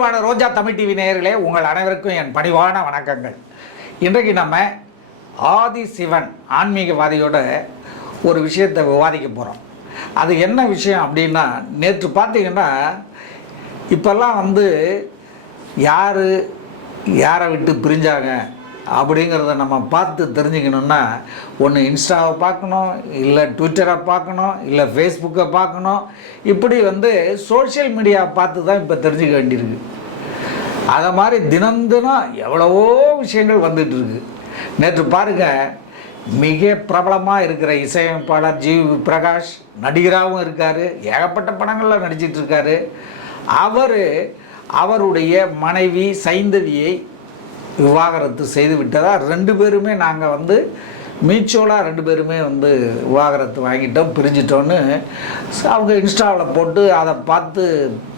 அன்பான ரோஜா தமிழ் டிவி நேயர்களே, உங்கள் அனைவருக்கும் என் பணிவான வணக்கங்கள். இன்றைக்கு நம்ம ஆதி சிவன் ஆன்மீகவாதியோட ஒரு விஷயத்தை விவாதிக்க போகிறோம். அது என்ன விஷயம் அப்படின்னா, நேற்று பார்த்தீங்கன்னா இப்போல்லாம் யாரை விட்டு பிரிஞ்சாங்க அப்படிங்கிறத நம்ம பார்த்து தெரிஞ்சுக்கணுன்னா, ஒன்று இன்ஸ்டாவை பார்க்கணும், இல்லை ட்விட்டரை பார்க்கணும், இல்லை ஃபேஸ்புக்கை பார்க்கணும். இப்படி சோஷியல் மீடியாவை பார்த்து தான் இப்போ தெரிஞ்சுக்க வேண்டியிருக்கு. அதை மாதிரி தினம் எவ்வளவோ விஷயங்கள் வந்துட்டுருக்கு. நேற்று பாருங்கள், மிக பிரபலமாக இருக்கிற இசையமைப்பாளர் ஜிவி பிரகாஷ் நடிகராகவும் இருக்கார், ஏகப்பட்ட படங்களில் நடிச்சிட்ருக்காரு. அவருடைய மனைவி சைந்தவியை விவாகரத்து செய்து விட்டதா ரெண்டு பேருமே நாங்கள் மீச்சோலாக ரெண்டு பேருமே விவாகரத்து வாங்கிட்டோம், பிரிஞ்சிட்டோன்னு அவங்க இன்ஸ்டாவில் போட்டு அதை பார்த்து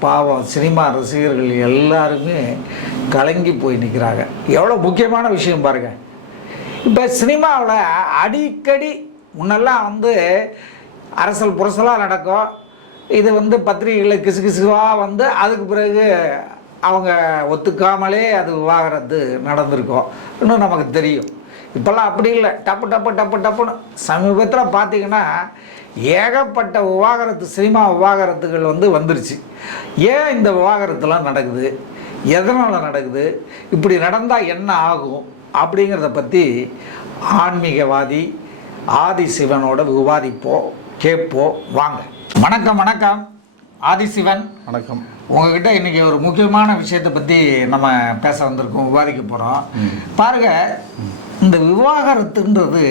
பாவம் சினிமா ரசிகர்கள் எல்லாருமே கலங்கி போய் நிற்கிறாங்க. எவ்வளோ முக்கியமான விஷயம் பாருங்கள். இப்போ சினிமாவில் அடிக்கடி முன்னெல்லாம் அரசல் புரசலாக நடக்கும். இது பத்திரிகைகளில் கிசுகிசுவாக அதுக்கு பிறகு அவங்க ஒத்துக்காமலே அது விவாகரத்து நடந்திருக்கும், இன்னும் நமக்கு தெரியும். இப்போல்லாம் அப்படி இல்லை, டப்புன்னு சமீபத்தில் பார்த்திங்கன்னா ஏகப்பட்ட விவாகரத்து, சினிமா விவாகரத்துகள் வந்துருச்சு. ஏன் இந்த விவாகரத்துலாம் நடக்குது, எதனால் நடக்குது, இப்படி நடந்தால் என்ன ஆகும் அப்படிங்கிறத பற்றி ஆன்மீகவாதி ஆதி சிவனோட விவாதிப்போம், கேட்போம் வாங்க. வணக்கம் ஆதிசிவன். வணக்கம். உங்ககிட்ட இன்றைக்கி ஒரு முக்கியமான விஷயத்தை பற்றி நம்ம பேச வந்திருக்கோம், விவாதிக்க போகிறோம். பாருங்கள், இந்த விவாகரத்துன்றது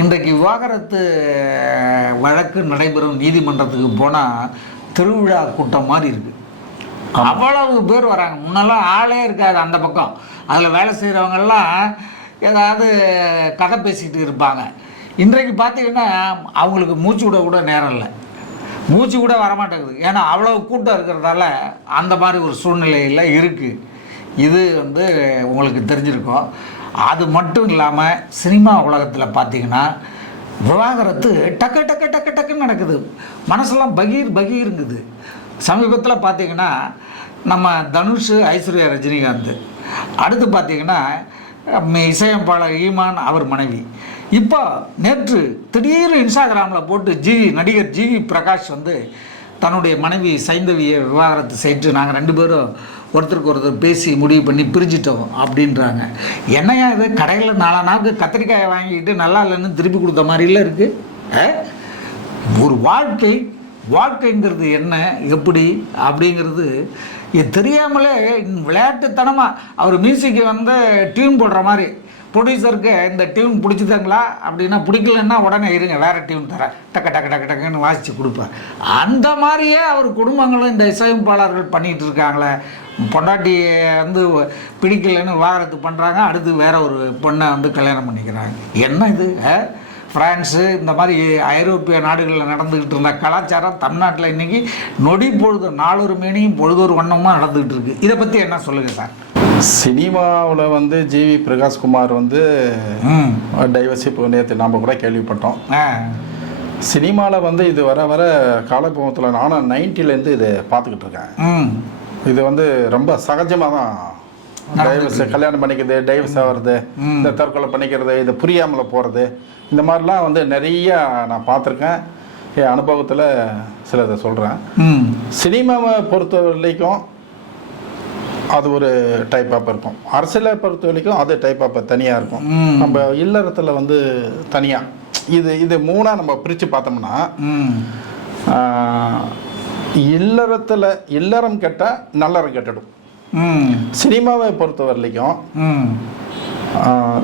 இன்றைக்கு விவாகரத்து வழக்கு நடைபெறும் நீதிமன்றத்துக்கு போனால் திருவிழா கூட்டம் மாதிரி இருக்குது. அவ்வளவு பேர் வராங்க. முன்னெல்லாம் ஆளே இருக்காது அந்த பக்கம். அதில் வேலை செய்கிறவங்கெல்லாம் ஏதாவது கதை பேசிக்கிட்டு இருப்பாங்க. இன்றைக்கு பார்த்திங்கன்னா அவங்களுக்கு மூச்சு விட கூட நேரம் இல்லை, மூச்சு கூட வரமாட்டேங்குது. ஏன்னா அவ்வளோ கூட்டம் இருக்கிறதால அந்த மாதிரி ஒரு சூழ்நிலையில் இருக்குது. இது உங்களுக்கு தெரிஞ்சிருக்கும். அது மட்டும் இல்லாமல் சினிமா உலகத்தில் பார்த்திங்கன்னா விவாகரத்து டக்குன்னு நடக்குது. மனசெல்லாம் பகீருங்குது. சமீபத்தில் பார்த்திங்கன்னா நம்ம தனுஷ், ஐஸ்வர்யா, ரஜினிகாந்த், அடுத்து பார்த்திங்கன்னா இசையமைப்பாளர் ஈமான் அவர் மனைவி. இப்போ நேற்று திடீர்னு இன்ஸ்டாகிராமில் போட்டு நடிகர் ஜிவி பிரகாஷ் தன்னுடைய மனைவி சைந்தவியை விவாகரத்து செய்து நாங்கள் ரெண்டு பேரும் ஒருத்தருக்கு ஒருத்தர் பேசி முடிவு பண்ணி பிரிஞ்சிட்டோம் அப்படின்றாங்க. என்னையா இது, கடையில் 4 நாளுக்கு கத்திரிக்காயை வாங்கிட்டு நல்லா இல்லைன்னு திருப்பி கொடுத்த மாதிரிலாம் இருக்குது. ஒரு வாழ்க்கைங்கிறது என்ன, எப்படி அப்படிங்கிறது இது தெரியாமலே விளையாட்டுத்தனமாக அவர் மியூசிக்கு டியூன் போடுற மாதிரி, ப்ரொடியூசருக்கு இந்த டியூன் பிடிச்சிதாங்களா அப்படின்னா, பிடிக்கலன்னா உடனே இருங்க வேறு டியூன் தரேன், டக்குன்னு வாசித்து கொடுப்பேன். அந்த மாதிரியே அவர் குடும்பங்களும் இந்த இசையமைப்பாளர்கள் பண்ணிகிட்டு இருக்காங்களே. பொண்டாட்டி பிடிக்கலன்னு விவாகரத்து பண்ணுறாங்க, அடுத்து வேறு ஒரு பொண்ணை கல்யாணம் பண்ணிக்கிறாங்க. என்ன இது? ஃப்ரான்ஸு இந்த மாதிரி ஐரோப்பிய நாடுகளில் நடந்துக்கிட்டு இருந்த கலாச்சாரம் தமிழ்நாட்டில் இன்றைக்கி நொடி பொழுது நாளொரு மேனியும் பொழுதொரு வண்ணமாக நடந்துக்கிட்டு இருக்குது. இதை பற்றி என்ன சொல்லுங்கள் சார்? சினிமாவில் ஜிவி பிரகாஷ்குமார் டைவர்ஸ் இப்போ நேற்று நாம் கூட கேள்விப்பட்டோம். சினிமாவில் இது வர காலப்போகத்தில் நானும் 90லேருந்து இதை பார்த்துக்கிட்டு இருக்கேன். இது ரொம்ப சகஜமாக தான் டைவர்ஸ், கல்யாணம் பண்ணிக்கிறது, டைவர்ஸ் ஆகிறது, இந்த தற்கொலை பண்ணிக்கிறது, இது புரியாமல் போகிறது, இந்த மாதிரிலாம் நிறைய நான் பார்த்துருக்கேன். என் அனுபவத்தில் சிலதை சொல்கிறேன். சினிமாவை பொறுத்த வரைக்கும் அது ஒரு டைப் ஆப் இருக்கும், அரசியலை பொறுத்த வரைக்கும் அது டைப் ஆப் தனியாக இருக்கும். நம்ம இல்லறத்தில் தனியாக இது மூணாக நம்ம பிரித்து பார்த்தோம்னா, இல்லறம் கெட்டால் நல்லறம் கெட்டுடும். சினிமாவை பொறுத்த வரைக்கும்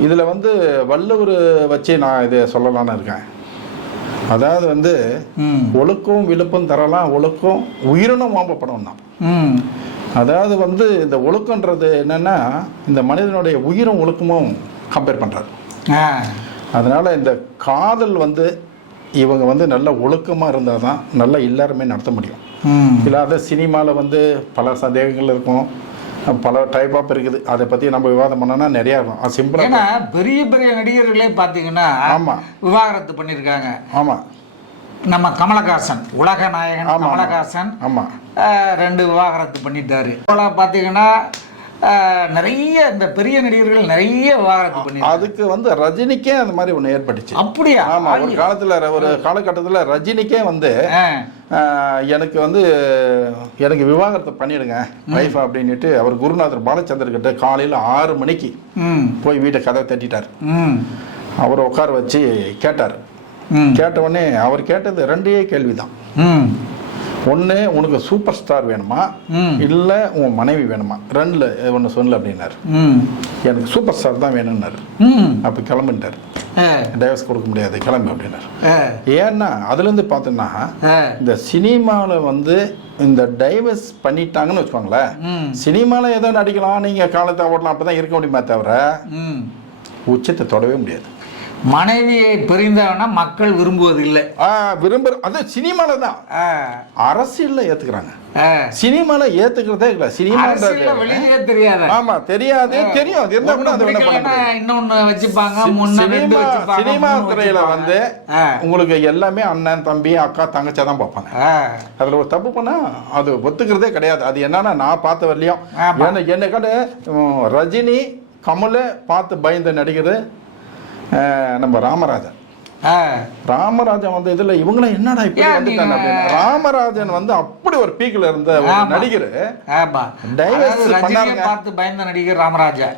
இதில் வள்ளுவர் வச்சு நான் இதை சொல்லலான்னு இருக்கேன். அதாவது ஒழுக்கம் விழுப்பும் தரலாம், ஒழுக்கம் உயிரினும் வாம்பப்படும் தான். அதாவது இந்த ஒழுக்கன்றது என்னென்னா, இந்த மனிதனுடைய உயிரும் ஒழுக்கமும் கம்பேர் பண்ணுறாரு. அதனால் இந்த காதல் இவங்க நல்ல ஒழுக்கமாக இருந்தால் தான் நல்ல எல்லாருமே நடத்த முடியும். இல்லாத சினிமாவில் பல சந்தேகங்கள் இருக்கும், பல டைப் ஆப் இருக்குது. அதை பற்றி நம்ம விவாதம் பண்ணோன்னா நிறையா இருக்கும். அது சிம்பிளாக, ஏன்னா பெரிய நடிகர்களே பார்த்தீங்கன்னா ஆமாம் விவாகரத்து பண்ணியிருக்காங்க. ஆமாம், நம்ம கமலஹாசன், உலக நாயகன் கமலஹாசன் ஆமாம் 2 விவாகரத்து பண்ணிட்டாரு. போல பார்த்தீங்கன்னா நிறைய இந்த பெரிய நடிகர்கள் நிறைய விவாகரத்து பண்ணி. அதுக்கு வந்து ரஜினிக்கே அந்த மாதிரி ஒன்று ஏற்பட்டுச்சு. அப்படியா? ஆமாம், ஒரு காலகட்டத்தில் ரஜினிக்கே வந்து எனக்கு விவாகரத்தை பண்ணிடுங்க வைஃப் அப்படின்ட்டு அவர் குருநாதர் பாலச்சந்தர் கிட்ட காலையில் 6 மணிக்கு போய் வீட்டை கதவை தட்டிட்டார். அவரை உட்கார வச்சு கேட்டார். கேட்ட உடனே அவர் கேட்டது 2 கேள்விதான். ஒன்று, உனக்கு சூப்பர் ஸ்டார் வேணுமா இல்லை உன் மனைவி வேணுமா, 2ல் ஒன்று சொல்லு அப்படின்னாரு. எனக்கு சூப்பர் ஸ்டார் தான் வேணும்னாரு. அப்போ கிளம்பிட்டார். டைவர்ஸ் கொடுக்க முடியாது, கிளம்பு அப்படின்னாரு. ஏன்னா அதுலேருந்து பார்த்தோன்னா இந்த சினிமாவில் வந்து இந்த டைவர்ஸ் பண்ணிட்டாங்கன்னு வச்சுக்கோங்களேன், சினிமாவில் ஏதோ நடிக்கலாம், நீங்கள் காலத்தை ஓடலாம், அப்போ தான் இருக்க முடியுமா தவிர உச்சத்தை தொடவே முடியாது. மனைவியை பிரிந்தவனா மக்கள் விரும்புவதில்லை. அது சினிமால தான். அரசியல்ல ஏத்துக்கிறாங்க, சினிமால ஏத்துக்கிறதே இல்ல. சினிமா வெளியே தெரியாது. ஆமா, தெரியாது, தெரியும், இருந்தா கூட அது இன்னொன்னு வச்சுப்பாங்க. சினிமா துறையில வந்து உங்களுக்கு எல்லாமே அண்ணன் தம்பி அக்கா தங்கச்சா தான் பார்ப்பாங்க. அதுல ஒரு தப்பு பண்ணா அது ஒத்துக்கிறதே கிடையாது. அது என்னன்னா நான் பார்த்த வரலையும் என்ன கண்டு ரஜினி கமலை பார்த்து பயந்த நடிகர் நம்ம ராமராஜன். ராமராஜன் வந்து இதுல இவங்கள என்னடா இப்படி வந்துட்டாங்க அப்படின்னு. ராமராஜன் வந்து அப்படி ஒரு பீக்ல இருந்த ஒரு நடிகர். டைவர்ஸ் பண்ணாருங்க, பார்த்து பயந்த நடிகர் ராமராஜன்.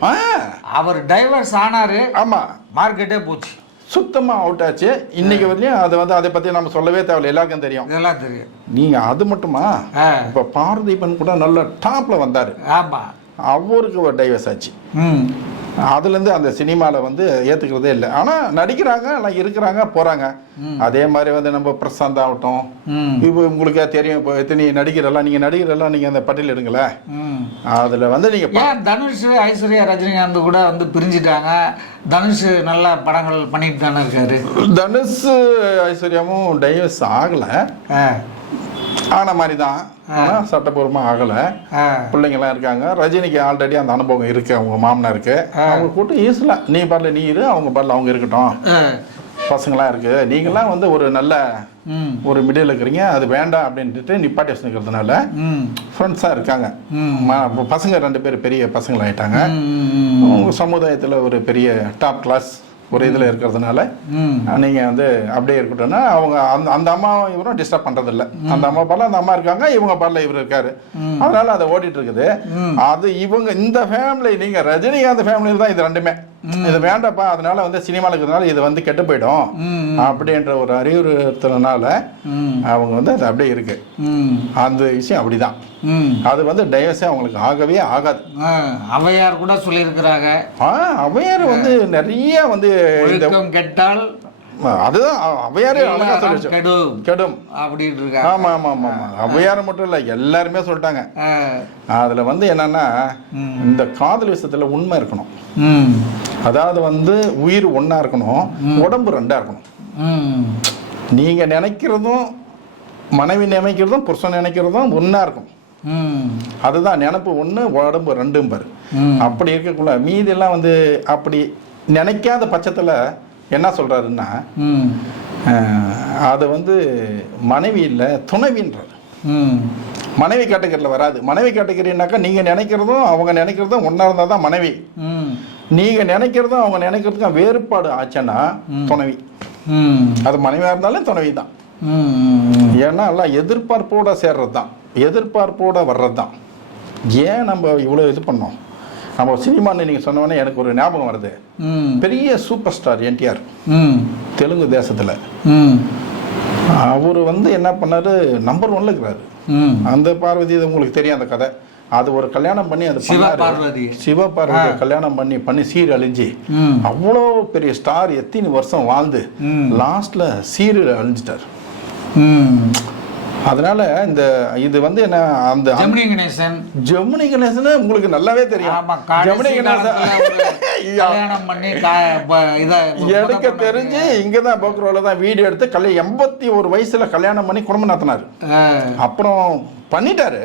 அவர் டைவர்ஸ் ஆனாரு. ஆமா, மார்க்கெட்டே போச்சு, சுத்தமா அவுட் ஆச்சு. இன்னைக்கு வரலையும் அது வந்து அதை பத்தி நம்ம சொல்லவே தேவையில்லை, எல்லாருக்கும் தெரியும். இதெல்லாம் தெரியும். நீங்க அது மட்டுமா, இப்ப பார்த்திபன் கூட நல்ல டாப்ல வந்தாரு. ஆமா, அவருக்கு ஒரு டைவர்ஸ் ஆச்சு. அதுலேருந்து அந்த சினிமாவில் வந்து ஏற்றுக்கிறதே இல்லை. ஆனால் நடிக்கிறாங்க, எல்லாம் இருக்கிறாங்க, போகிறாங்க. அதே மாதிரி வந்து நம்ம பிரசாந்த் ஆகட்டும், இப்போ உங்களுக்கே தெரியும், இப்போ எத்தனை நடிகரெல்லாம் நீங்கள் அந்த பட்டியல் எடுங்களேன். அதில் வந்து நீங்கள் தனுஷ் ஐஸ்வர்யா ரஜினிகாந்த் கூட வந்து பிரிஞ்சுட்டாங்க. தனுஷ் நல்ல படங்கள் பண்ணிட்டு தானே இருக்காரு. தனுஷ் ஐஸ்வர்யாவும் டைவர்ஸ் ஆகலை, ஆன மாதிரி தான், ஆனால் சட்டப்பூர்வமாக ஆகலை. பிள்ளைங்கள்லாம் இருக்காங்க. ரஜினிக்கு ஆல்ரெடி அந்த அனுபவம் இருக்குது, அவங்க மாமனாருக்கு. அவங்க கூட்டம் ஈஸிலாம் நீ பாடல நீ இரு, அவங்க பாடல அவங்க இருக்கட்டும், பசங்களாம் இருக்குது, நீங்களாம் வந்து ஒரு நல்ல ஒரு மிடில் இருக்கிறீங்க, அது வேண்டாம் அப்படின்ட்டு நிப்பாட்டி வச்சுக்கிறதுனால ஃப்ரெண்ட்ஸாக இருக்காங்க. பசங்க 2 பேர் பெரிய பசங்களாகிட்டாங்க. அவங்க சமுதாயத்தில் ஒரு பெரிய டாப் கிளாஸ் ஒரு இதில் இருக்கிறதுனால நீங்கள் வந்து அப்படியே இருக்கட்டும்னா அவங்க அந்த அம்மாவை இவரும் டிஸ்டர்ப் பண்ணுறதில்ல. அந்த அம்மா பாடல அந்த அம்மா இருக்காங்க, இவங்க பாடல இவர் இருக்காரு. அதனால அதை ஓடிட்டு இருக்குது. அது இவங்க இந்த ஃபேமிலி, நீங்கள் ரஜினிகாந்த் ஃபேமிலியில் தான் இது 2மே. இது வேண்டாப்பா, அதனால வந்து சினிமாவில் இருக்கிறதுனால இது வந்து கெட்டு போயிடும் அப்படின்ற ஒரு அறிவுறுத்தனால அவங்க வந்து அது அப்படியே இருக்கு. அந்த விஷயம் அப்படிதான். அது வந்து டைவர்ஸே அவங்களுக்கு ஆகவே ஆகாது. அவையார் கூட சொல்லியிருக்கிறாங்க. அவையார் வந்து நிறைய வந்து கெட்டால் அதுதான் அவையாரே அழகா சொல்லிச்சு, கெடும் அப்படின்னு இருக்காங்க. ஆமா ஆமா ஆமா ஆமா, அவையார் மட்டும் இல்ல, எல்லாருமே சொல்லிட்டாங்க. அதுல வந்து என்னன்னா இந்த காதல் விஷயத்துல உண்மை இருக்கணும். அதாவது வந்து உயிர் ஒன்னா இருக்கணும், உடம்பு 2ஆ இருக்கணும். நீங்க நினைக்கிறதும் மனைவி நினைக்கிறதும் புருஷன் நினைக்கிறதும் ஒன்னா இருக்கும். அதுதான் நினைப்பு 1, உடம்பு 2 பாரு. அப்படி இருக்கக்குள்ள மீதி எல்லாம் வந்து அப்படி நினைக்காத பட்சத்துல என்ன சொல்றாருன்னா அது வந்து மனைவி இல்லை துணைவின்றார். மனைவி கேட்டகரியில் வராது. மனைவி கேட்டகரினாக்கா நீங்க நினைக்கிறதும் அவங்க நினைக்கிறதும் ஒன்னா இருந்தா தான் மனைவி. நீங்க நினைக்கிறதும் அவங்க நினைக்கிறதுக்கும் வேறுபாடு ஆச்சுன்னா துணைவி. அது மனைவியா இருந்தாலும் துணைவி தான். ஏன்னா எல்லாம் எதிர்பார்ப்போட சேர்றது தான், எதிர்பார்ப்போட வர்றது தான். ஏன் நம்ம இவ்வளோ இது பண்ணோம்? நம்ம சினிமான்னு நீங்கள் சொன்னோன்னே எனக்கு ஒரு ஞாபகம் வருது. பெரிய சூப்பர் ஸ்டார் என்டிஆர் தெலுங்கு தேசத்தில். அவர் வந்து என்ன பண்ணாரு, நம்பர் 1ல இருக்கிறாரு. அந்த பார்வதி உங்களுக்கு தெரியும் அந்த கதை. அது ஒரு கல்யாணம் பண்ணி அது சிவபார்வதி கல்யாணம் பண்ணி சீர் அழிஞ்சு அவ்வளோ பெரிய ஸ்டார் எத்தனை வருஷம் வாழ்ந்து லாஸ்ட்ல சீர் அழிஞ்சிட்டார். அதனால இந்த இது வந்து என்ன அந்த ஜெமினி கணேசன் உங்களுக்கு நல்லாவே தெரியும். ஜெமினி கணேசன் எனக்கு தெரிஞ்சு இங்கதான் போக்குரோல தான் வீடியோ எடுத்து 81 வயசுல கல்யாணம் பண்ணி குடும்பம் நடத்தினாரு. அப்புறம் பண்ணிட்டாரு.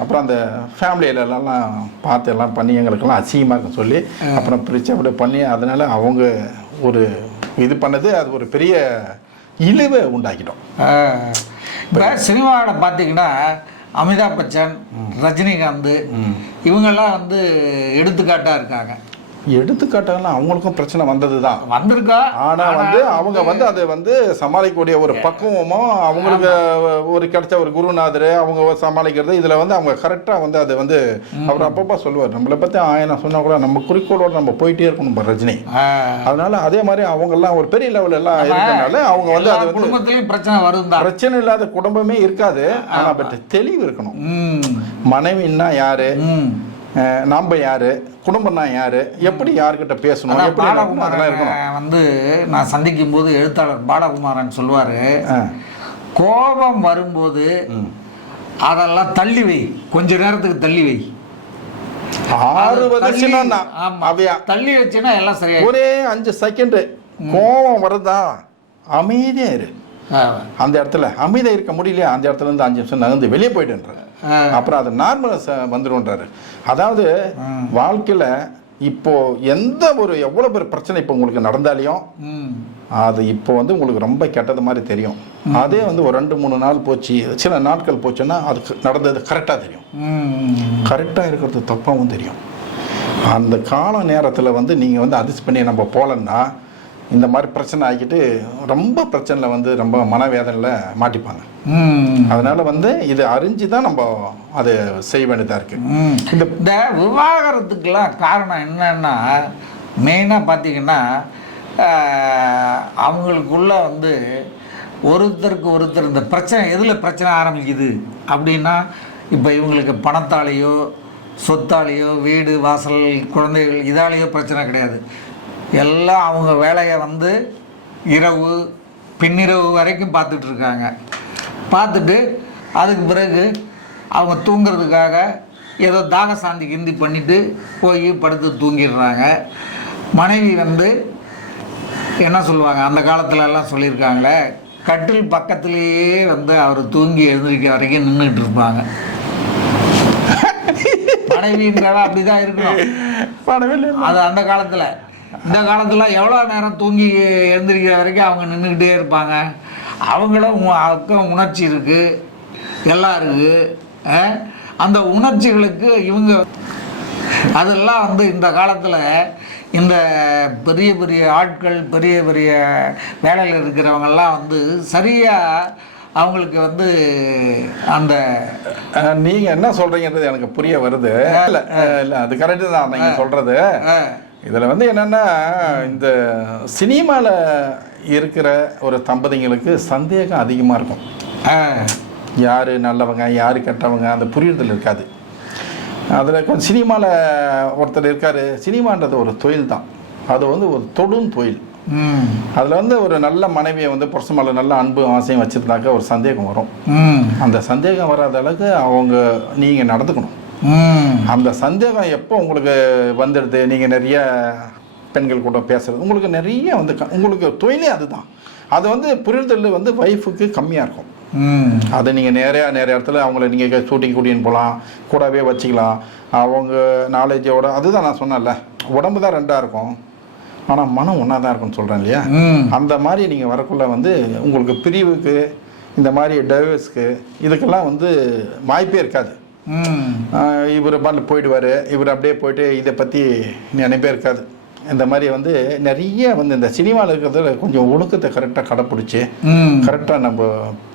அப்புறம் அந்த ஃபேமிலியில எல்லாம் பார்த்து எல்லாம் பண்ணி எங்களுக்கெல்லாம் அசிங்கமாக இருக்க சொல்லி அப்புறம் பிரிச்சு அப்படி பண்ணி அதனால அவங்க ஒரு இது பண்ணது அது ஒரு பெரிய இழிவை உண்டாக்கிட்டோம். இப்போ சினிமாவில் பார்த்தீங்கன்னா அமிதாப் பச்சன், ரஜினிகாந்த் இவங்கெல்லாம் வந்து எடுத்துக்காட்டாக இருக்காங்க. எடுத்துக்காட்டாங்கன்னா அவங்களுக்கும் பிரச்சனை வந்தது தான் வந்திருக்கா. ஆனால் வந்து அவங்க வந்து அதை வந்து சமாளிக்கக்கூடிய ஒரு பக்குவமும் அவங்களுக்கு ஒரு கிடைச்ச ஒரு குருநாதர் அவங்க சமாளிக்கிறது இதில் வந்து அவங்க கரெக்டாக வந்து அதை வந்து அவர் அப்பப்போ சொல்லுவார். நம்மளை பற்றி ஆயிரம் சொன்னால் கூட நம்ம குறிக்கோளோட நம்ம போயிட்டே இருக்கணும் ரஜினி. அதனால அதே மாதிரி அவங்கெல்லாம் ஒரு பெரிய லெவல் எல்லாம் இருக்கனால அவங்க வந்து அது வந்து குடும்பத்திலையும் பிரச்சனை வரும். பிரச்சனை இல்லாத குடும்பமே இருக்காது. ஆனால் பட் தெளிவு இருக்கணும். மனைவின்னா யாரு, நாம யாரு, குடும்பம்னா யாரு, எப்படி யாருக்கிட்ட பேசணும், எப்படி இருக்கணும். வந்து நான் சந்திக்கும் போது எழுத்தாளர் பாலகுமாரன் சொல்லுவாரு, கோபம் வரும்போது அதெல்லாம் தள்ளி வை, கொஞ்ச நேரத்துக்கு தள்ளி வை. தள்ளி வச்சுன்னா எல்லாம் சரியா. ஒரே 5 செகண்ட் கோபம் வருதா, அமைதியா இரு. அந்த இடத்துல அமைதியா இருக்க முடியலையா, அந்த இடத்துல இருந்து 5 நிமிஷம் நகர்ந்து வெளியே போயிட்டுன்ற அப்புறம் அது நார்மலா வந்துடும்ன்றாரு. அதாவது வாழ்க்கையில இப்போ எந்த ஒரு எவ்வளவு பெரிய பிரச்சனை இப்போ உங்களுக்கு நடந்தாலையும் அது இப்போ வந்து உங்களுக்கு ரொம்ப கெட்டது மாதிரி தெரியும். அதே வந்து ஒரு 2-3 நாள் போச்சு, சில நாட்கள் போச்சுன்னா அதுக்கு நடந்தது கரெக்டாக தெரியும். கரெக்டாக இருக்கிறது தப்பாகவும் தெரியும். அந்த கால நேரத்தில் வந்து நீங்கள் வந்து அட்ஜஸ்ட் பண்ணி நம்ம போகலன்னா இந்த மாதிரி பிரச்சனை ஆகிட்டு ரொம்ப பிரச்சனையில் வந்து ரொம்ப மனவேதனையில் மாட்டிப்பாங்க. அதனால வந்து இது அறிஞ்சு தான் நம்ம அதை செய்ய வேண்டியதாக இருக்குது. இந்த விவாகரத்துக்கெல்லாம் காரணம் என்னன்னா மெயினாக பார்த்தீங்கன்னா அவங்களுக்குள்ள வந்து ஒருத்தருக்கு ஒருத்தர் இந்த பிரச்சனை எதில் பிரச்சனை ஆரம்பிக்குது அப்படின்னா, இப்போ இவங்களுக்கு பணத்தாலேயோ சொத்தாலேயோ வீடு வாசல் குழந்தைகள் இதாலேயோ பிரச்சனை கிடையாது. எல்லாம் அவங்க வேலையை வந்து இரவு பின்னிரவு வரைக்கும் பார்த்துட்ருக்காங்க. பார்த்துட்டு அதுக்கு பிறகு அவங்க தூங்குறதுக்காக ஏதோ தாக சாந்தி கிந்தி பண்ணிவிட்டு போய் படுத்து தூங்கிடுறாங்க. மனைவி வந்து என்ன சொல்லுவாங்க, அந்த காலத்துலலாம் சொல்லியிருக்காங்களே, கட்டில் பக்கத்துலேயே வந்து அவர் தூங்கி எழுந்திருக்க வரைக்கும் நின்றுட்டு இருப்பாங்க. மனைவின்றவ அப்படிதான் இருக்கணும். அது அந்த காலத்தில். இந்த காலத்தில் எவ்வளோ நேரம் தூங்கி எழுந்திருக்கிற வரைக்கும் அவங்க நின்றுக்கிட்டே இருப்பாங்க. அவங்களும் உணர்ச்சி இருக்குது, எல்லாம் இருக்குது. அந்த உணர்ச்சிகளுக்கு இவங்க அதெல்லாம் வந்து இந்த காலத்தில் இந்த பெரிய பெரிய ஆட்கள் பெரிய பெரிய வேலையில் இருக்கிறவங்கெல்லாம் வந்து சரியாக அவங்களுக்கு வந்து அந்த நீங்கள் என்ன சொல்கிறீங்கிறது எனக்கு புரிய வருது. இல்லை இல்லை அது கரெக்டு தான் நீங்கள் சொல்கிறது. இதில் வந்து என்னென்னா, இந்த சினிமாவில் இருக்கிற ஒரு தம்பதிங்களுக்கு சந்தேகம் அதிகமாக இருக்கும். யார் நல்லவங்க யார் கெட்டவங்க அந்த புரியுறதில் இருக்காது. அதில் கொஞ்சம் சினிமாவில் ஒருத்தர் இருக்கார். சினிமான்றது ஒரு தொழில் தான், அது வந்து ஒரு தொடும் தொழில். அதில் வந்து ஒரு நல்ல மனைவியை வந்து புருஷன் மேலே நல்ல அன்பு ஆசையும் வச்சுருந்தாக்க ஒரு சந்தேகம் வரும். அந்த சந்தேகம் வராத அளவுக்கு அவங்க நீங்கள் நடந்துக்கணும். அந்த சந்தேகம் எப்போ உங்களுக்கு வந்துடுது, நீங்கள் நிறைய பெண்கள் கூட பேசுறது உங்களுக்கு நிறைய வந்து உங்களுக்கு தொழிலே அதுதான். அது வந்து புரிதல் வந்து வைஃபுக்கு கம்மியாக இருக்கும். அதை நீங்கள் நிறைய இடத்துல அவங்கள நீங்கள் ஷூட்டிங் கூட்டின்னு போகலாம், கூடவே வச்சுக்கலாம். அவங்க நாலேஜோட அதுதான் நான் சொன்னேன்ல, உடம்பு தான் 2ஆக இருக்கும் ஆனால் மனம் ஒன்றா தான் இருக்கும்னு சொல்கிறேன் இல்லையா. அந்த மாதிரி நீங்கள் வரக்குள்ள வந்து உங்களுக்கு பிரிவுக்கு இந்த மாதிரி டைவர்ஸ்க்கு இதுக்கெல்லாம் வந்து வாய்ப்பே இருக்காது. இவர் பாட்டில் போயிடுவார், இவர் அப்படியே போயிட்டு இதை பற்றி நினைப்பே இருக்காது. இந்த மாதிரி வந்து நிறைய வந்து இந்த சினிமாவில் இருக்கிறதுல கொஞ்சம் ஒழுக்கத்தை கரெக்டாக கடைப்பிடிச்சி கரெக்டாக நம்ம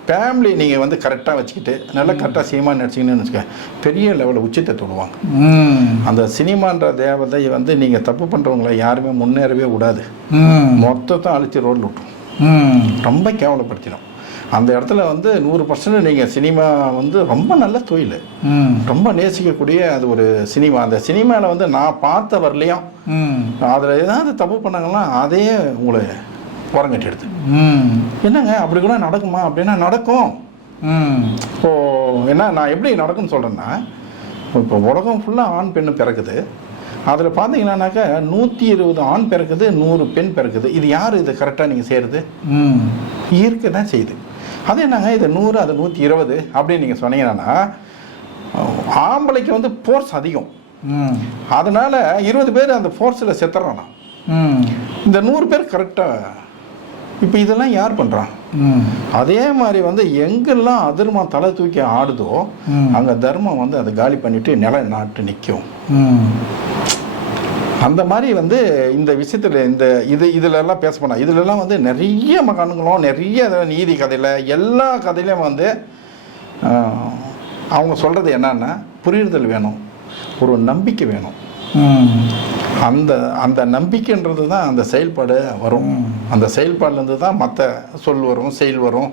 ஃபேமிலி நீங்கள் வந்து கரெக்டாக வச்சுக்கிட்டு நல்லா கரெக்டாக சினிமா நடிச்சிங்கன்னு வச்சுக்க பெரிய லெவலில் உச்சத்தை தொடுவாங்க. அந்த சினிமான்ற தேவதை வந்து நீங்கள் தப்பு பண்ணுறவங்கள யாருமே முன்னேறவே விடாது, மொத்தத்தை அழிச்சு ரோட்டில் விட்டுரும், ரொம்ப கேவலப்படுத்திடும். அந்த இடத்துல வந்து 100% நீங்கள் சினிமா வந்து ரொம்ப நல்ல தொழில், ரொம்ப நேசிக்கக்கூடிய அது ஒரு சினிமா. அந்த சினிமாவில் வந்து நான் பார்த்த வரலையும் அதில் ஏதாவது தப்பு பண்ணாங்கன்னா அதே உங்களை உரங்கட்டி எடுத்து என்னங்க அப்படி கூட நடக்குமா அப்படின்னா நடக்கும். இப்போது என்ன நான் எப்படி நடக்கும்னு சொல்கிறேன்னா, இப்போ உலகம் ஃபுல்லாக ஆண் பெண்ணு பிறக்குது. அதில் பார்த்தீங்கன்னாக்கா 120 ஆண் பிறக்குது, 100 பெண் பிறக்குது. இது யார் இது கரெக்டாக நீங்கள் செய்கிறது? இயற்கை தான் செய்யுது. அது என்னங்க இது 100 அது 120 அப்படின்னு நீங்கள் சொன்னீங்கன்னா ஆம்பளைக்கு வந்து ஃபோர்ஸ் அதிகம், அதனால் 20 பேர் அந்த ஃபோர்ஸில் செத்துறானா. இந்த 100 பேர் கரெக்டாக இப்போ இதெல்லாம் யார் பண்ணுறா? அதே மாதிரி வந்து எங்கெல்லாம் அதர்மம் தலை தூக்கி ஆடுதோ அங்கே தர்மம் வந்து அதை காலி பண்ணிட்டு நில நாட்டு நிற்கும். அந்த மாதிரி வந்து இந்த விஷயத்தில் இந்த இதுலெல்லாம் பேச போனால் இதுலெல்லாம் வந்து நிறைய மகான்களும் நிறைய நீதி கதையில் எல்லா கதையிலையும் வந்து அவங்க சொல்கிறது என்னன்னா புரியுறுதல் வேணும், ஒரு நம்பிக்கை வேணும். அந்த அந்த நம்பிக்கைன்றது தான் அந்த செயல்பாடு வரும். அந்த செயல்பாடுலேருந்து தான் மற்ற சொல் வரும், செயல் வரும்.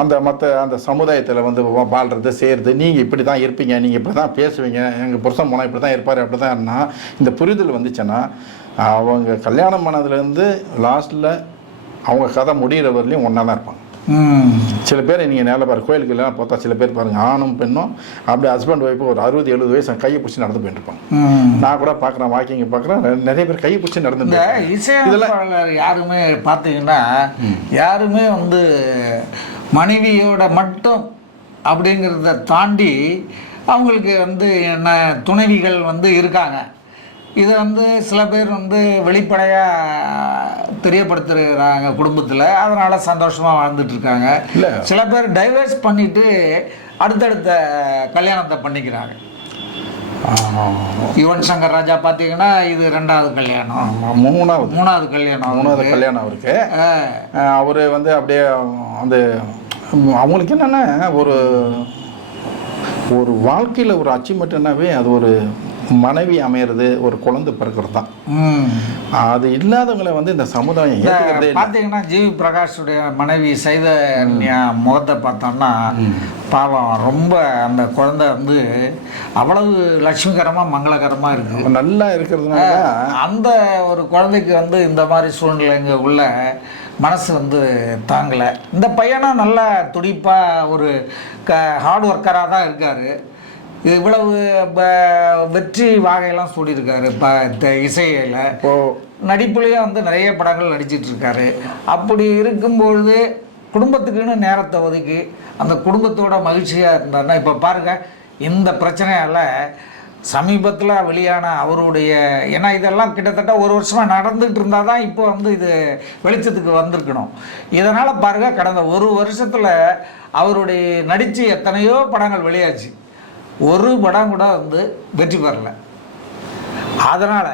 அந்த சமுதாயத்தில் வந்து வாழ்கிறது செய்கிறது. நீங்கள் இப்படி தான் இருப்பீங்க, நீங்கள் இப்படி தான் பேசுவீங்க, எங்கள் புருஷன் போனால் இப்படி தான் இருப்பார், அப்படி தான் இருந்தால் இந்த புரிதல் வந்துச்சுன்னா அவங்க கல்யாணம் பண்ணதுலேருந்து லாஸ்ட்டில் அவங்க கதை முடிகிற வரலையும் ஒன்றா தான் இருப்பாங்க. சில பேர் நீங்கள் நேரில் பாரு கோயிலுக்கு எல்லாம் பார்த்தா சில பேர் பாருங்கள் ஆணும் பெண்ணும் அப்படியே ஹஸ்பண்ட் ஒய்ஃபு ஒரு 60-70 வயசு கையை பிடிச்சி நடந்து போயிட்டு இருப்பாங்க. நான் கூட பார்க்குறேன், வாக்கிங் பார்க்குறேன், நிறைய பேர் கையை பிடிச்சி நடந்து. இதெல்லாம் யாருமே பார்த்தீங்கன்னா யாருமே வந்து மனைவியோட மட்டும் அப்படிங்கிறத தாண்டி அவங்களுக்கு வந்து என்ன துணைவிகள் வந்து இருக்காங்க. இதை வந்து சில பேர் வந்து வெளிப்படையாக தெரியப்படுத்துகிறாங்க குடும்பத்தில், அதனால் சந்தோஷமாக வாழ்ந்துட்டுருக்காங்க. சில பேர் டைவர்ஸ் பண்ணிவிட்டு அடுத்தடுத்த கல்யாணத்தை பண்ணிக்கிறாங்க. யுவன் சங்கர் ராஜா பார்த்தீங்கன்னா இது 2வது கல்யாணம், மூணாவது கல்யாணம் அவருக்கு. அவர் வந்து அப்படியே அந்த அவங்களுக்கு என்னென்னா ஒரு வாழ்க்கையில் ஒரு அச்சீவ்மெண்ட்னாவே அது ஒரு மனைவி அமையிறது, ஒரு குழந்தை பிறக்கிறது தான். அது இல்லாதவங்களை வந்து இந்த சமுதாயம் பார்த்தீங்கன்னா ஜிவி பிரகாஷுடைய மனைவி சைதன்யா முகத்தை பார்த்தோம்னா பாவம் ரொம்ப அந்த குழந்தை வந்து அவ்வளவு லட்சுமிகரமாக மங்களகரமாக இருக்குது, நல்லா இருக்கிறதுனால அந்த ஒரு குழந்தைக்கு வந்து இந்த மாதிரி சூழ்நிலைங்க உள்ள மனசு வந்து தாங்கலை. இந்த பையனும் நல்லா துடிப்பாக ஒரு ஹார்ட் ஒர்க்கராக தான் இருக்கார். இது இவ்வளவு வெற்றி வாகையெல்லாம் சூடியிருக்காரு. இப்போ இசையில் நடிப்புலேயே வந்து நிறைய படங்கள் நடிச்சிட்டு இருக்காரு. அப்படி இருக்கும்பொழுது குடும்பத்துக்குன்னு நேரத்தை ஒதுக்கி அந்த குடும்பத்தோட மகிழ்ச்சியாக இருந்தாருன்னா, இப்போ பாருங்கள் இந்த பிரச்சனையால் சமீபத்தில் வெளியான அவருடைய, ஏன்னா இதெல்லாம் கிட்டத்தட்ட 1 வருஷமாக நடந்துகிட்டு இருந்தால் தான் இப்போ வந்து இது வெளிச்சத்துக்கு வந்திருக்கணும். இதனால் பாருங்கள் கடந்த 1 வருஷத்தில் அவருடைய நடித்து எத்தனையோ படங்கள் வெளியாச்சு, ஒரு படம் கூட வந்து வெற்றி பெறலை. அதனால்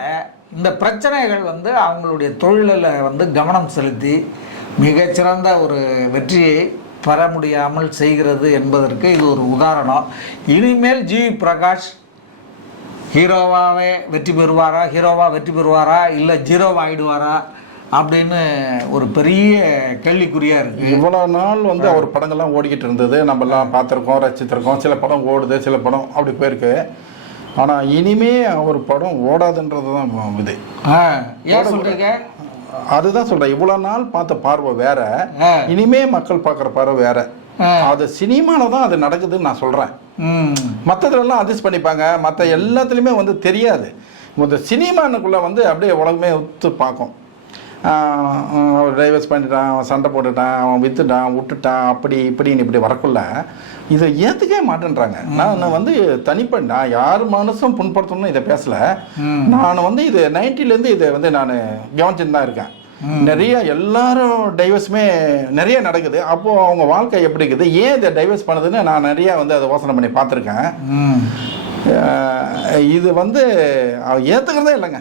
இந்த பிரச்சனைகள் வந்து அவங்களுடைய தொழிலில் வந்து கவனம் செலுத்தி மிகச்சிறந்த ஒரு வெற்றியை பெற முடியாமல் செய்கிறது என்பதற்கு இது ஒரு உதாரணம். இனிமேல் ஜிவி பிரகாஷ் ஹீரோவாகவே வெற்றி பெறுவாரா இல்லை ஜீரோவாக ஆகிடுவாரா அப்படின்னு ஒரு பெரிய கேள்விக்குறியாக இருக்குது. இவ்வளோ நாள் வந்து அவர் படங்கள்லாம் ஓடிக்கிட்டு இருந்தது, நம்மலாம் பார்த்துருக்கோம், ரசித்திருக்கோம். சில படம் ஓடுது, சில படம் அப்படி போயிருக்கு. ஆனால் இனிமே அவர் படம் ஓடாதுன்றது தான் இது. ஏன் சொல்கிறீங்க? அதுதான் சொல்கிறேன், இவ்வளோ நாள் பார்த்த பார்வை வேற, இனிமே மக்கள் பார்க்குற பார்வை வேற. அது சினிமாவில் தான் அது நடக்குதுன்னு நான் சொல்கிறேன். மற்றதுலாம் அட்ஜஸ்ட் பண்ணிப்பாங்க, மற்ற எல்லாத்துலேயுமே வந்து தெரியாது. இந்த சினிமானுக்குள்ளே வந்து அப்படியே உலகமே ஒத்து பார்க்கும். அவன் டைவர்ஸ் பண்ணிட்டான், அவன் சண்டை போட்டுட்டான், அவன் விட்டுட்டான், அப்படி இப்படி வரக்குள்ள இதை ஏற்றுக்கவே மாட்டேன்றாங்க. நான் வந்து நான் யார் மனசும் புண்படுத்தணும்னு இதை பேசலை. நான் வந்து இது 90s இதை வந்து நான் கவனிச்சுட்டு தான் இருக்கேன். நிறைய எல்லாரும் டைவர்ஸுமே நிறைய நடக்குது. அப்போது அவங்க வாழ்க்கை எப்படி இருக்குது, ஏன் இதை டைவர்ஸ் பண்ணுதுன்னு நான் நிறையா வந்து அதை யோசனை பண்ணி பார்த்துருக்கேன். இது வந்து ஏற்றுக்கிறதே இல்லைங்க.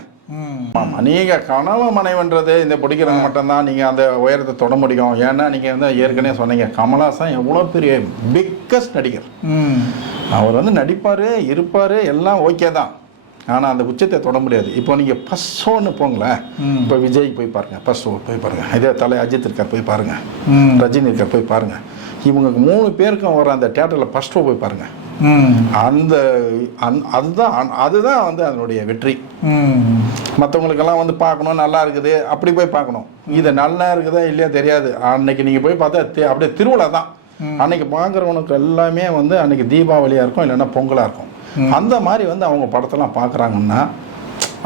ஆமாம், நீங்கள் கனவு மனைவன்றது இந்த பிடிக்கிறவங்க மட்டும்தான் நீங்கள் அந்த உயரத்தை தொட முடியும். ஏன்னா நீங்கள் வந்து ஏற்கனவே சொன்னீங்க, கமல்ஹாசன் எவ்வளோ பெரிய பிக்கஸ்ட் நடிகர். அவர் வந்து நடிப்பார், இருப்பார், எல்லாம் ஓகே தான். ஆனால் அந்த உச்சத்தை தொட முடியாது. இப்போ நீங்கள் ஃபஸ்ட் ஷோன்னு போங்களேன், இப்போ விஜய்க்கு போய் பாருங்கள், ஃபஸ்ட் ஷோ போய் பாருங்கள், இதே தலை அஜித் இருக்கார் போய் பாருங்கள், ரஜினி இருக்கார் போய் பாருங்கள். இவங்க 3 பேருக்கும் வர அந்த தியேட்டரில் ஃபஸ்ட் ஷோ போய் பாருங்கள். அதுதான் வந்து அதனுடைய வெற்றி. மற்றவங்களுக்கெல்லாம் வந்து பார்க்கணும், நல்லா இருக்குது அப்படி போய் பார்க்கணும். இது நல்லா இருக்குதா இல்லையா தெரியாது. அன்னைக்கு நீங்கள் போய் பார்த்தா அப்படியே திருவிழா தான். அன்னைக்கு பார்க்குறவனுக்கு எல்லாமே வந்து அன்னைக்கு தீபாவளியாக இருக்கும், இல்லைன்னா பொங்கலாக இருக்கும். அந்த மாதிரி வந்து அவங்க படத்தெல்லாம் பார்க்குறாங்கன்னா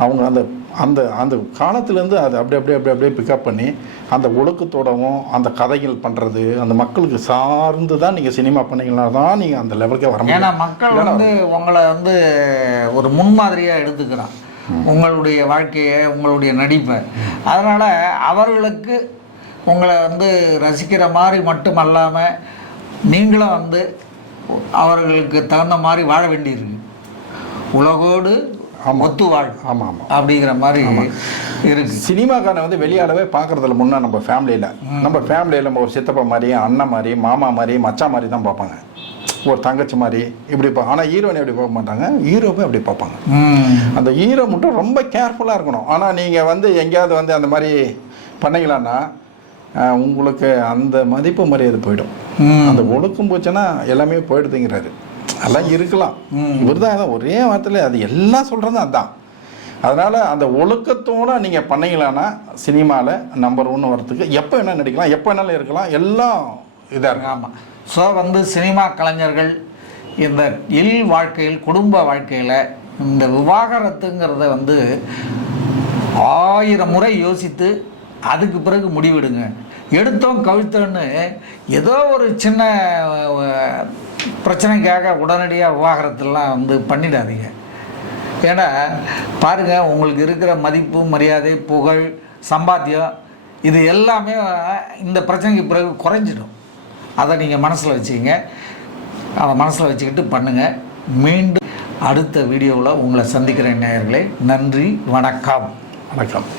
அவங்க அந்த அந்த அந்த காலத்துலேருந்து அதை அப்படியே பிக்கப் பண்ணி அந்த ஒழுக்கத்தோடவும் அந்த கதைகள் பண்ணுறது அந்த மக்களுக்கு சார்ந்து தான் நீங்கள் சினிமா பண்ணிங்கன்னா தான் நீங்கள் அந்த லெவலுக்கே வர முடியும். ஏன்னா மக்கள் வந்து உங்களை வந்து ஒரு முன்மாதிரியாக எடுத்துக்கிறான், உங்களுடைய வாழ்க்கையை, உங்களுடைய நடிப்பை. அதனால் அவர்களுக்கு உங்களை வந்து ரசிக்கிற மாதிரி மட்டும் அல்லாமல் நீங்களும் வந்து அவர்களுக்கு தகுந்த மாதிரி வாழ வேண்டியிருக்கு. உலகோடு ஒத்து வாழ். ஆமாம் ஆமாம் அப்படிங்கிற மாதிரி இருக்கு. சினிமாக்காரனை வந்து வெளியாடவே பார்க்குறதுல முன்னே நம்ம ஃபேமிலியில் நம்ம ஒரு சித்தப்பா மாதிரி, அண்ணன் மாதிரி, மாமா மாதிரி, மச்சா மாதிரி தான் பார்ப்பாங்க. ஒரு தங்கச்சி மாதிரி இப்படி ஆனால் ஹீரோனை எப்படி பார்க்க மாட்டாங்க, ஹீரோவை அப்படி பார்ப்பாங்க. அந்த ஹீரோ மட்டும் ரொம்ப கேர்ஃபுல்லாக இருக்கணும். ஆனால் நீங்கள் வந்து எங்கேயாவது வந்து அந்த மாதிரி பண்ணீங்களான்னா உங்களுக்கு அந்த மதிப்பு மரியாதை போயிடும். அந்த ஒழுக்கம் போச்சுன்னா எல்லாமே போயிடுதுங்கிறாரு. அதெல்லாம் இருக்கலாம். இவர் தான் ஒரே வார்த்தையில் அது எல்லாம் சொல்கிறது அதுதான். அதனால் அந்த ஒழுக்கத்தோடு நீங்கள் பண்ணீங்களான்னா சினிமாவில் நம்பர் 1 வரத்துக்கு எப்போ வேணால் நடிக்கலாம், எப்போ வேணாலும் இருக்கலாம், எல்லாம் இதாக இருக்கும். ஆமாம். ஸோ வந்து சினிமா கலைஞர்கள் இந்த வாழ்க்கையில், குடும்ப வாழ்க்கையில் இந்த விவாகரத்துங்கிறத வந்து 1000 முறை யோசித்து அதுக்கு பிறகு முடிவிடுங்க. எடுத்தோம் கவிழ்த்தோன்னு ஏதோ ஒரு சின்ன பிரச்சனைக்காக உடனடியாக விவாகரத்துலாம் வந்து பண்ணிடாதீங்க. ஏன்னா பாருங்கள், உங்களுக்கு இருக்கிற மதிப்பு, மரியாதை, புகழ், சம்பாத்தியம் இது எல்லாமே இந்த பிரச்சனைக்கு பிறகு குறைஞ்சிடும். அதை நீங்கள் மனசில் வச்சுக்கிங்க. அதை மனசில் வச்சுக்கிட்டு பண்ணுங்கள். மீண்டும் அடுத்த வீடியோவில் உங்களை சந்திக்கிறேன் நேயர்களே. நன்றி, வணக்கம். வணக்கம்.